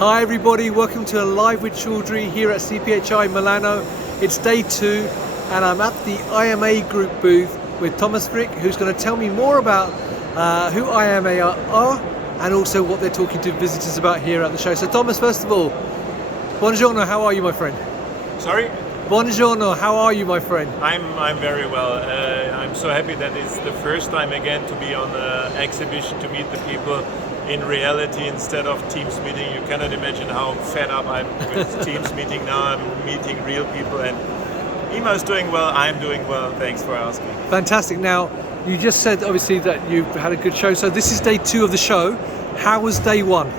Hi everybody, welcome to Live with Chaudhry here at CPHI Milano. It's day 2 and I'm at the IMA Group booth with Thomas Fricke, who's going to tell me more about who IMA are and also what they're talking to visitors about here at the show. So Thomas, first of all, buongiorno, how are you, my friend? Sorry? Buongiorno, how are you, my friend? I'm very well. I'm so happy that it's the first time again to be on an exhibition, to meet the people in reality instead of Teams meeting. You cannot imagine how fed up I'm with Teams meeting now. I'm meeting real people, and IMA is doing well, I'm doing well. Thanks for asking. Fantastic. Now, you just said obviously that you've had a good show. So this is day 2 of the show. How was day 1?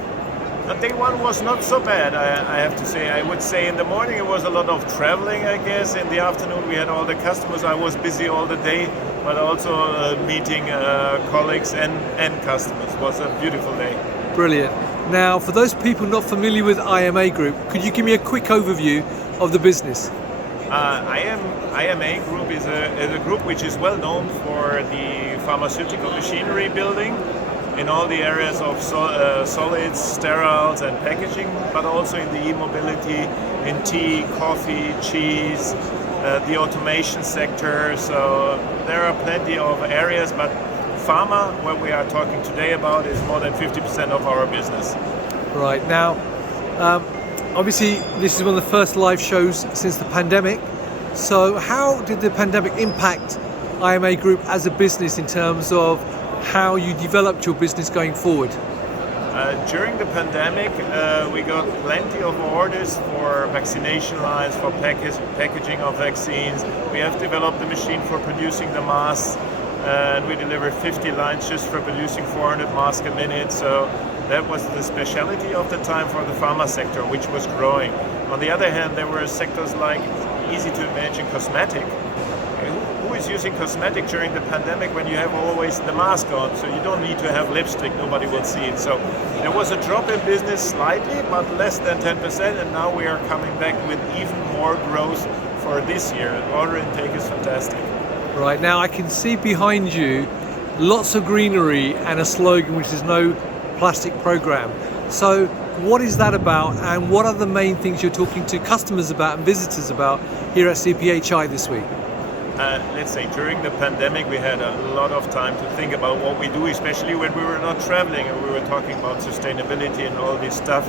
Day 1 was not so bad, I have to say. I would say in the morning it was a lot of traveling, I guess. In the afternoon we had all the customers. I was busy all the day, but also meeting colleagues and customers. It was a beautiful day. Brilliant. Now, for those people not familiar with IMA Group, could you give me a quick overview of the business? IMA Group is a group which is well known for the pharmaceutical machinery building in all the areas of solids, steriles and packaging, but also in the e-mobility, in tea, coffee, cheese, the automation sector. So there are plenty of areas, but pharma, what we are talking today about, is more than 50% of our business. Right. Now, obviously this is one of the first live shows since the pandemic. So how did the pandemic impact IMA Group as a business in terms of how you developed your business going forward? During the pandemic, we got plenty of orders for vaccination lines, for packaging of vaccines. We have developed the machine for producing the masks, and we deliver 50 lines just for producing 400 masks a minute. So that was the specialty of the time for the pharma sector, which was growing. On the other hand, there were sectors like, easy to imagine, cosmetic. Who is using cosmetic during the pandemic when you have always the mask on? So you don't need to have lipstick, nobody will see it. So there was a drop in business slightly, but less than 10%, and now we are coming back with even more growth for this year. The order intake is fantastic. Right, now I can see behind you lots of greenery and a slogan which is no plastic program. So what is that about, and what are the main things you're talking to customers about and visitors about here at CPHI this week? Let's say during the pandemic we had a lot of time to think about what we do, especially when we were not traveling and we were talking about sustainability and all this stuff.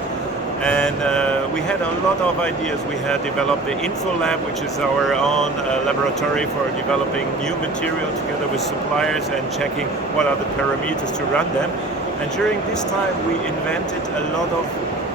And we had a lot of ideas. We had developed the Info Lab, which is our own laboratory for developing new material together with suppliers and checking what are the parameters to run them. And during this time we invented a lot of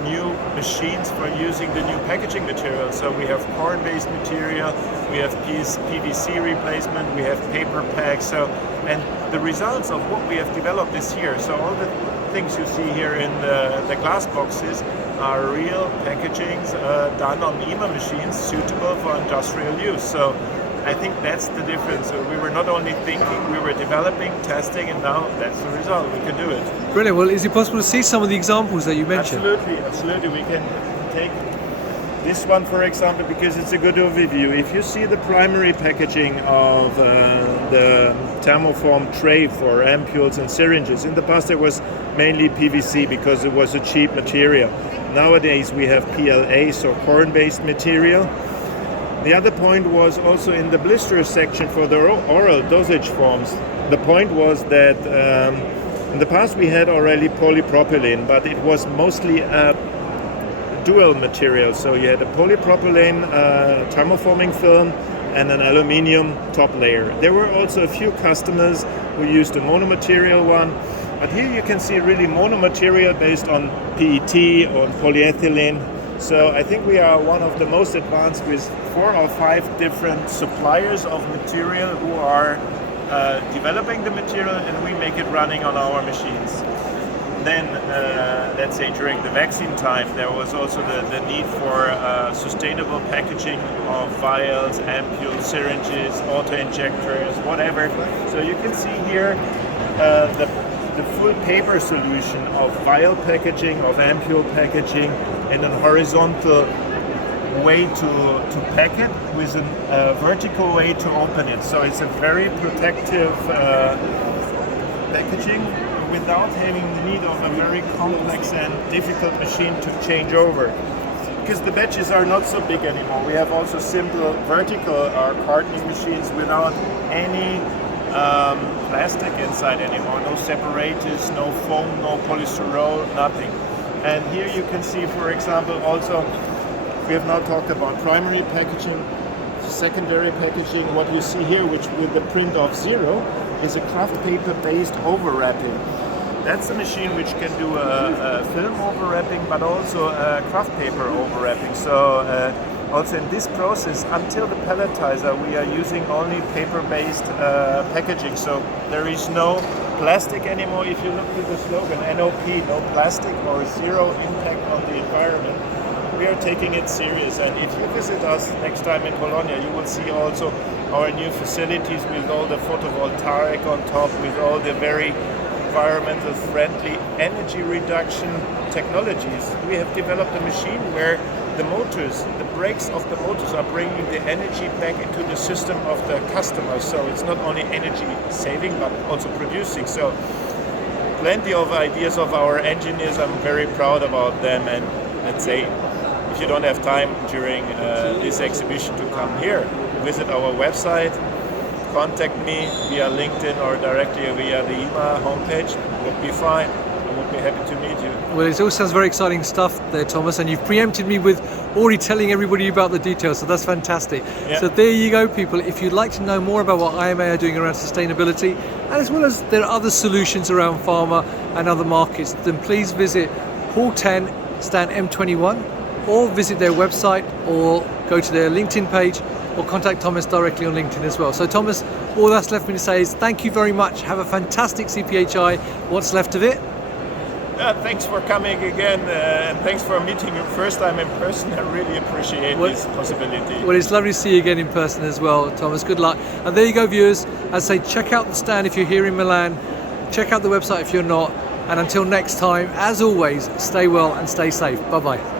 new machines for using the new packaging material. So we have corn-based material, we have PVC replacement, we have paper packs. And the results of what we have developed this year, so all the things you see here in the glass boxes are real packagings done on IMA machines suitable for industrial use. So I think that's the difference. So we were not only thinking, we were developing, testing, and now that's the result. We can do it. Brilliant. Well, is it possible to see some of the examples that you mentioned? Absolutely. We can take this one, for example, because it's a good overview. If you see the primary packaging of the thermoform tray for ampules and syringes, in the past there was mainly PVC because it was a cheap material. Nowadays we have PLA, so corn-based material. The other point was also in the blister section for the oral dosage forms. The point was that in the past we had already polypropylene, but it was mostly a dual material. So you had a polypropylene thermoforming film and an aluminium top layer. There were also a few customers who used a monomaterial one, but here you can see really monomaterial based on PET or polyethylene. So I think we are one of the most advanced with 4 or 5 different suppliers of material who are developing the material, and we make it running on our machines. Then, let's say during the vaccine time, there was also the need for sustainable packaging of vials, ampules, syringes, auto-injectors, whatever. So you can see here the full paper solution of vial packaging, of ampule packaging, and a horizontal way to pack it with a vertical way to open it. So it's a very protective packaging without having the need of a very complex and difficult machine to change over. Because the batches are not so big anymore. We have also simple vertical or cartoning machines without any plastic inside anymore. No separators, no foam, no polystyrol, nothing. And here you can see, for example, also we have now talked about primary packaging, secondary packaging. What you see here, which with the print of 0, is a craft paper based overwrapping. That's the machine which can do a film overwrapping, but also a craft paper overwrapping. So also in this process, until the pelletizer, we are using only paper-based packaging. So there is no plastic anymore. If you look at the slogan, NOP, no plastic or 0 impact on the environment, we are taking it serious. And if you visit us next time in Bologna, you will see also our new facilities with all the photovoltaic on top, with all the very environmental friendly energy reduction technologies. We have developed a machine where the motors, the brakes of the motors are bringing the energy back into the system of the customer. So it's not only energy saving, but also producing. So plenty of ideas of our engineers. I'm very proud about them. And let's say, if you don't have time during this exhibition to come here, visit our website, contact me via LinkedIn or directly via the IMA homepage. Would be fine. I would be happy to meet you. Well, it all sounds very exciting stuff there, Thomas, and you've preempted me with already telling everybody about the details, so that's fantastic. Yeah. So there you go, people. If you'd like to know more about what IMA are doing around sustainability, and as well as there are other solutions around pharma and other markets, then please visit Hall 10, stand M21, or visit their website, or go to their LinkedIn page, or contact Thomas directly on LinkedIn as well. So Thomas, all that's left me to say is thank you very much. Have a fantastic CPHI. What's left of it? Thanks for coming again, and thanks for meeting you first time in person. I really appreciate this possibility. Well, it's lovely to see you again in person as well, Thomas. Good luck. And there you go, viewers. As I say, check out the stand if you're here in Milan. Check out the website if you're not. And until next time, as always, stay well and stay safe. Bye-bye.